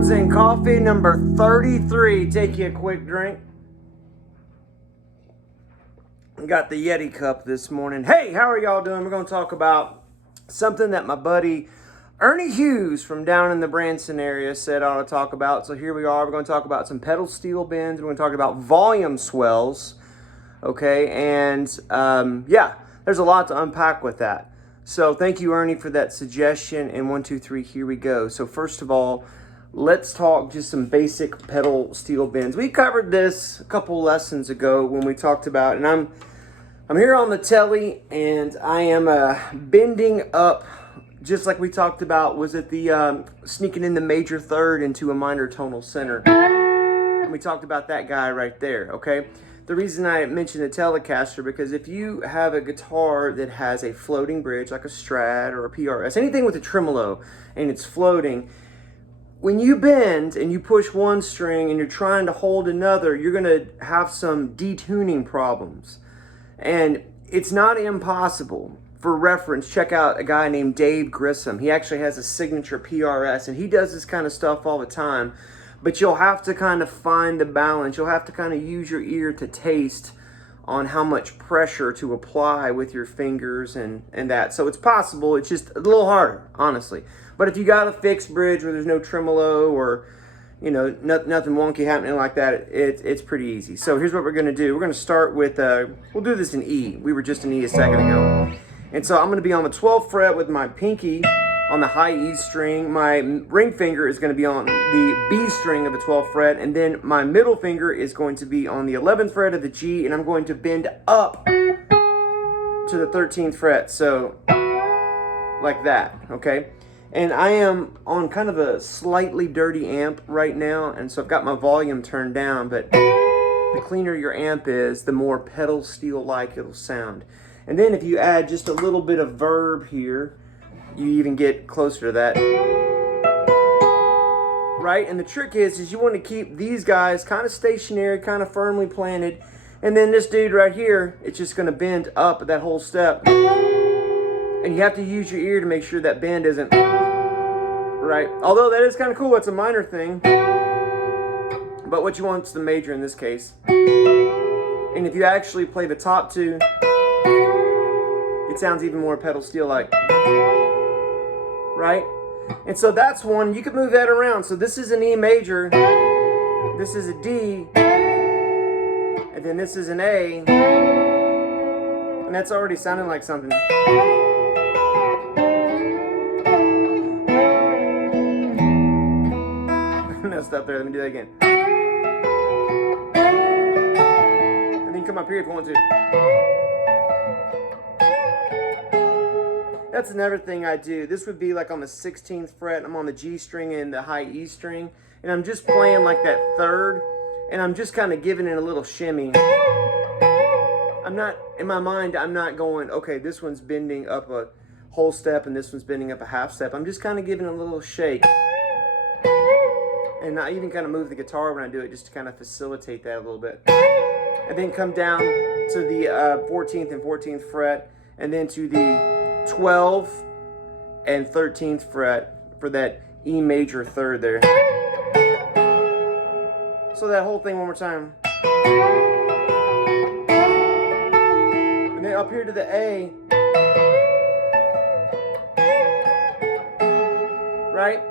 Chords and Coffee number 33. Take you a quick drink. Got the Yeti cup this morning. Hey, how are y'all doing? We're going to talk about something that my buddy Ernie Hughes from down in the Branson area said I ought to talk about. So here we are. We're going to talk about some pedal steel bends. We're going to talk about volume swells. Okay, and yeah, there's a lot to unpack with that. So thank you, Ernie, for that suggestion. And 1, 2, 3, here we go. So first of all, let's talk just some basic pedal steel bends. We covered this a couple lessons ago when we talked about, and I'm here on the telly, and I am bending up, just like we talked about, was it the sneaking in the major third into a minor tonal center. And we talked about that guy right there, okay? The reason I mentioned the Telecaster, because if you have a guitar that has a floating bridge, like a Strat or a PRS, anything with a tremolo, and it's floating, when you bend and you push one string and you're trying to hold another, you're going to have some detuning problems. And it's not impossible. For reference, check out a guy named Dave Grissom. He actually has a signature PRS, and he does this kind of stuff all the time. But you'll have to kind of find the balance. You'll have to kind of use your ear to taste on how much pressure to apply with your fingers and that. So it's possible. It's just a little harder, honestly. But if you got a fixed bridge where there's no tremolo or, you know, nothing wonky happening like that, it's pretty easy. So here's what we're going to do. We're going to start with, we'll do this in E. We were just in E a second ago. And so I'm going to be on the 12th fret with my pinky on the high E string. My ring finger is going to be on the B string of the 12th fret. And then my middle finger is going to be on the 11th fret of the G. And I'm going to bend up to the 13th fret. So like that, okay? And I am on kind of a slightly dirty amp right now. And so I've got my volume turned down. But the cleaner your amp is, the more pedal steel-like it'll sound. And then if you add just a little bit of verb here, you even get closer to that. Right? And the trick is you want to keep these guys kind of stationary, kind of firmly planted. And then this dude right here, it's just going to bend up that whole step. And you have to use your ear to make sure that bend isn't right. Although that is kind of cool. It's a minor thing. But what you want is the major in this case. And if you actually play the top two, it sounds even more pedal steel-like. Right? And so that's one. You can move that around. So this is an E major. This is a D. And then this is an A. And that's already sounding like something. Messed up there. Let me do that again. And then come up here if you want to. That's another thing I do. This would be like on the 16th fret. I'm on the G string and the high E string. And I'm just playing like that third. And I'm just kind of giving it a little shimmy. I'm not, in my mind, I'm not going, okay, this one's bending up a whole step and this one's bending up a half step. I'm just kind of giving it a little shake. And I even kind of move the guitar when I do it just to kind of facilitate that a little bit. And then come down to the 14th and 14th fret. And then to the 12th and 13th fret for that E major third there. So that whole thing one more time. And then up here to the A. Right?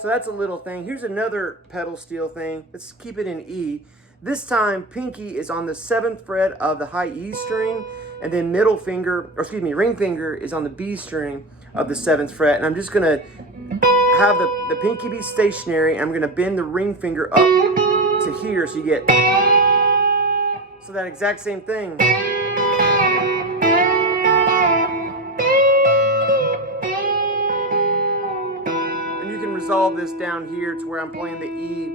So that's a little thing. Here's another pedal steel thing. Let's keep it in E. This time, pinky is on the 7th fret of the high E string, and then ring finger is on the B string of the 7th fret. And I'm just gonna have the pinky be stationary, and I'm gonna bend the ring finger up to here, so you get so that exact same thing. And you can resolve this down here to where I'm playing the E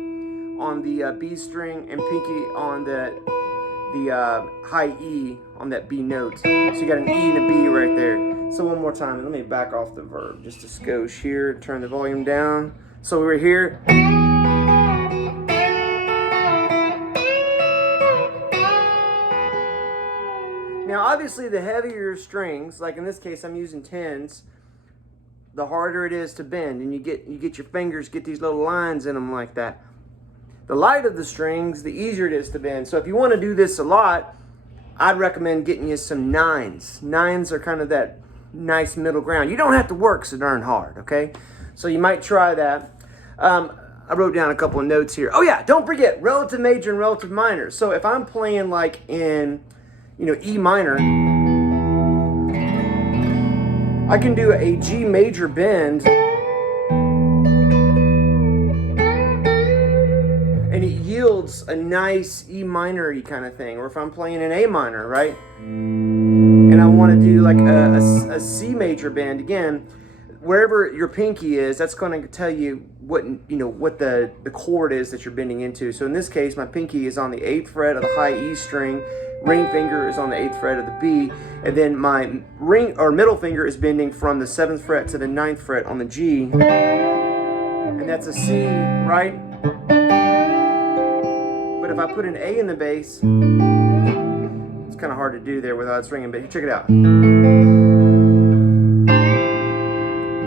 on the B string and pinky on the high E on that B note. So you got an E and a B right there. So one more time, let me back off the verb just a skosh here, turn the volume down. So we're here. Now obviously the heavier strings, like in this case I'm using 10s, the harder it is to bend, and you get your fingers, get these little lines in them like that. The lighter the strings, the easier it is to bend. So if you want to do this a lot, I'd recommend getting you some nines. Nines are kind of that nice middle ground. You don't have to work so darn hard, okay? So you might try that. I wrote down a couple of notes here. Oh yeah, don't forget relative major and relative minor. So if I'm playing like in, E minor, I can do a G major bend, and it yields a nice E minor-y kind of thing. Or if I'm playing in A minor, right? And I want to do like a C major bend, again, wherever your pinky is, that's going to tell you what the chord is that you're bending into. So in this case, my pinky is on the 8th fret of the high E string, ring finger is on the 8th fret of the B, and then my ring or middle finger is bending from the 7th fret to the 9th fret on the G, and that's a C, right? But if I put an A in the bass, it's kind of hard to do there without it's ringing, but check it out.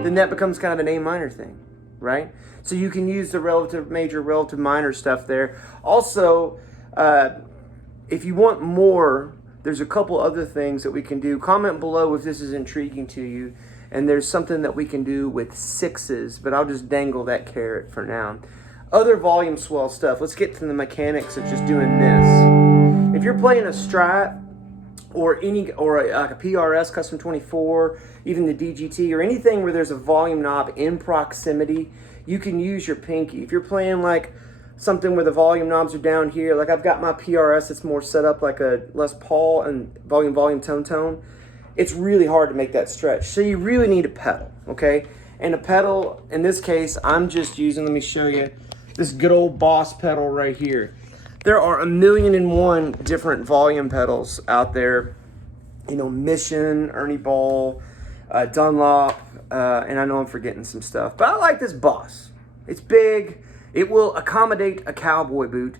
Then that becomes kind of an A minor thing, right? So you can use the relative major, relative minor stuff there. Also, if you want more, there's a couple other things that we can do. Comment below if this is intriguing to you. And there's something that we can do with sixes, but I'll just dangle that carrot for now. Other volume swell stuff. Let's get to the mechanics of just doing this. If you're playing a Strat or like a PRS Custom 24, even the DGT, or anything where there's a volume knob in proximity, you can use your pinky. If you're playing like something where the volume knobs are down here, like I've got my PRS that's more set up like a Les Paul and volume, tone, it's really hard to make that stretch. So you really need a pedal, okay? And a pedal, in this case, I'm just using, let me show you, this good old Boss pedal right here. There are 1,000,001 different volume pedals out there. Mission, Ernie Ball, Dunlop, and I know I'm forgetting some stuff. But I like this Boss. It's big. It will accommodate a cowboy boot.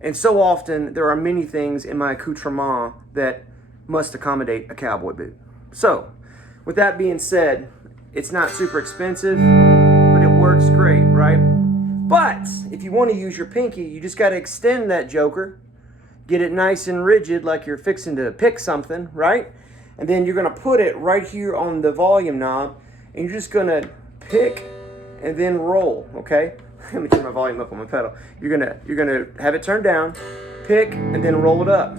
And so often, there are many things in my accoutrement that must accommodate a cowboy boot. So, with that being said, it's not super expensive, but it works great, right? But if you want to use your pinky, you just got to extend that joker, get it nice and rigid like you're fixing to pick something, right? And then you're going to put it right here on the volume knob, and you're just going to pick and then roll, okay? Let me turn my volume up on my pedal. You're gonna have it turned down, pick, and then roll it up.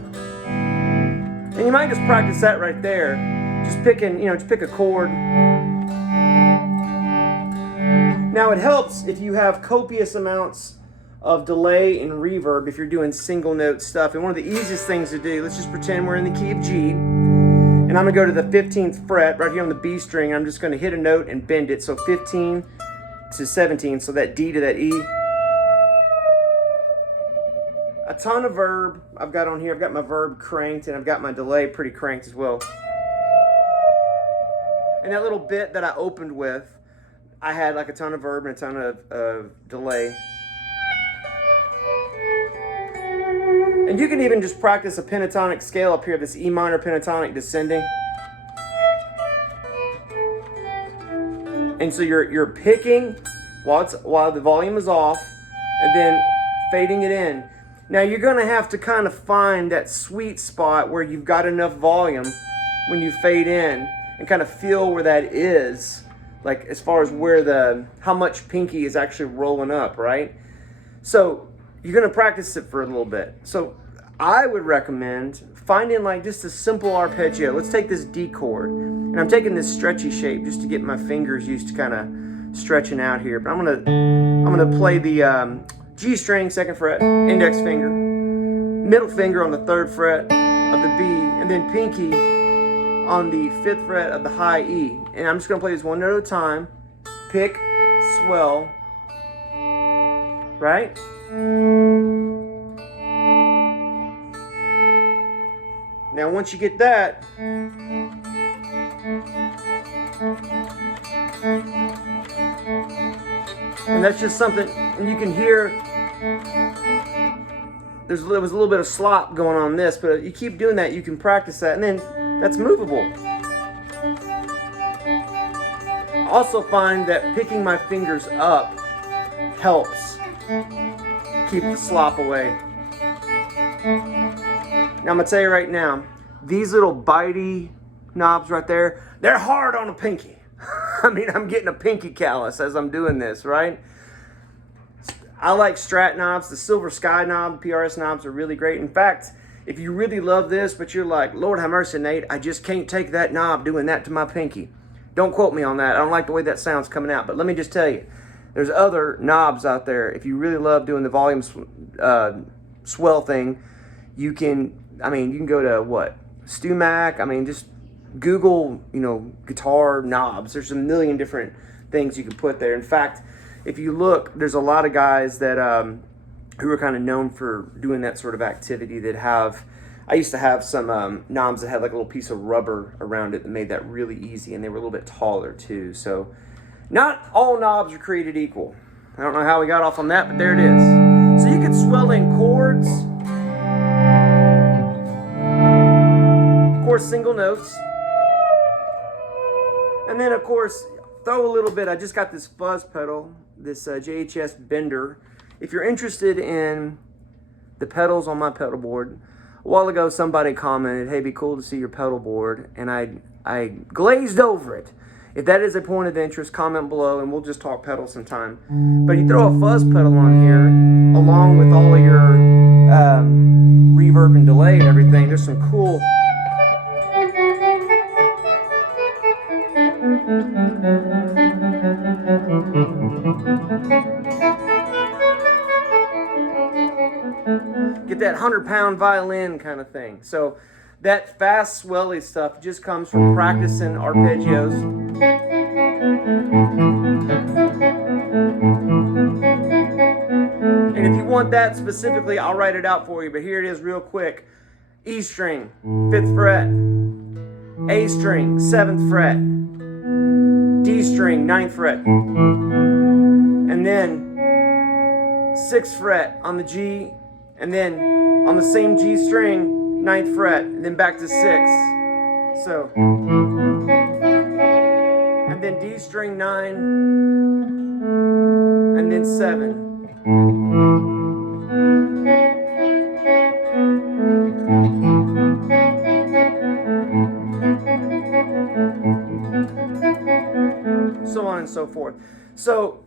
And you might just practice that right there, just picking, just pick a chord. Now it helps if you have copious amounts of delay and reverb if you're doing single note stuff. And one of the easiest things to do, let's just pretend we're in the key of G, and I'm gonna go to the 15th fret right here on the B string. I'm just gonna hit a note and bend it, so 15 to 17, so that D to that E. A ton of verb I've got on here. I've got my verb cranked, and I've got my delay pretty cranked as well. And that little bit that I opened with, I had like a ton of verb and a ton of delay. And you can even just practice a pentatonic scale up here, this E minor pentatonic descending. And so you're picking while the volume is off, and then fading it in. Now you're gonna have to kind of find that sweet spot where you've got enough volume when you fade in, and kind of feel where that is, like as far as where how much pinky is actually rolling up, right? So you're gonna practice it for a little bit. So I would recommend finding like just a simple arpeggio. Let's take this D chord, and I'm taking this stretchy shape just to get my fingers used to kind of stretching out here. But I'm gonna play the G string, 2nd fret, index finger, middle finger on the 3rd fret of the B, and then pinky on the 5th fret of the high E. And I'm just gonna play this one note at a time. Pick, swell, right? Now once you get that, and that's just something, and you can hear there was a little bit of slop going on this, but you keep doing that, you can practice that, and then that's movable. Also find that picking my fingers up helps keep the slop away. Now I'm gonna tell you right now, these little bitey knobs right there, they're hard on a pinky. I mean, I'm getting a pinky callus as I'm doing this, right? I like Strat knobs. The Silver Sky knob, the PRS knobs are really great. In fact, if you really love this, but you're like, Lord have mercy, Nate, I just can't take that knob doing that to my pinky. Don't quote me on that. I don't like the way that sound's coming out. But let me just tell you, there's other knobs out there. If you really love doing the volume swell thing, you can go to what? StewMac. I mean, just Google, guitar knobs. There's a million different things you can put there. In fact, if you look, there's a lot of guys that who are kind of known for doing that sort of activity that have, I used to have some knobs that had like a little piece of rubber around it that made that really easy, and they were a little bit taller too. So not all knobs are created equal. I don't know how we got off on that, but there it is. So you can swell in chords, of course single notes, and then of course throw a little bit. I just got this fuzz pedal, this JHS Bender. If you're interested in the pedals on my pedal board, a while ago somebody commented, hey, it'd be cool to see your pedal board, and I glazed over it. If that is a point of interest, comment below and we'll just talk pedals sometime. But you throw a fuzz pedal on here along with all of your reverb and delay and everything. There's some cool get that 100-pound violin kind of thing. So that fast swelly stuff just comes from practicing arpeggios. And if you want that specifically, I'll write it out for you, but here it is real quick. E string, 5th fret. A string, 7th fret. D string, 9th fret. And then 6th fret on the G, and then on the same G string, 9th fret, and then back to 6. So, and then D string 9, and then 7. So on and so forth. So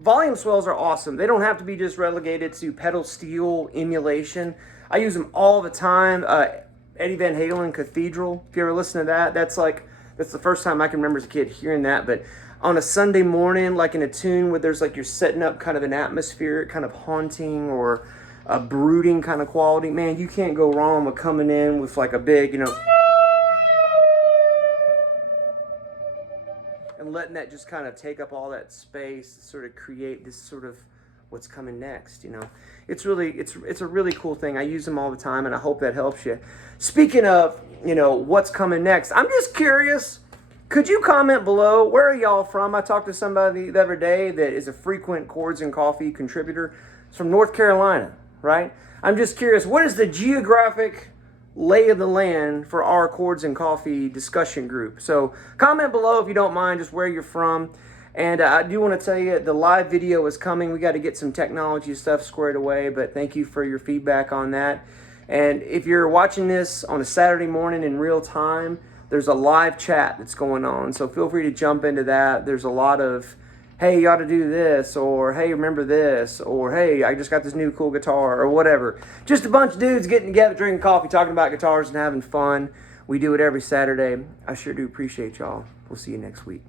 volume swells are awesome. They don't have to be just relegated to pedal steel emulation. I use them all the time. Eddie Van Halen Cathedral, if you ever listen to that, that's the first time I can remember as a kid hearing that. But on a Sunday morning, like in a tune where there's like you're setting up kind of an atmosphere, kind of haunting or a brooding kind of quality, man, you can't go wrong with coming in with like a big, and letting that just kind of take up all that space, sort of create this sort of what's coming next. It's a really cool thing. I use them all the time, and I hope that helps you. Speaking of what's coming next, I'm just curious, could you comment below, where are y'all from? I talked to somebody the other day that is a frequent Chords and Coffee contributor. It's from North Carolina, right? I'm just curious, what is the geographic lay of the land for our Chords and Coffee discussion group? So comment below if you don't mind, just where you're from. And I do want to tell you, the live video is coming. We got to get some technology stuff squared away, but thank you for your feedback on that. And if you're watching this on a Saturday morning in real time, there's a live chat that's going on, so feel free to jump into that. There's a lot of, hey, you ought to do this, or hey, remember this, or hey, I just got this new cool guitar, or whatever. Just a bunch of dudes getting together, drinking coffee, talking about guitars and having fun. We do it every Saturday. I sure do appreciate y'all. We'll see you next week.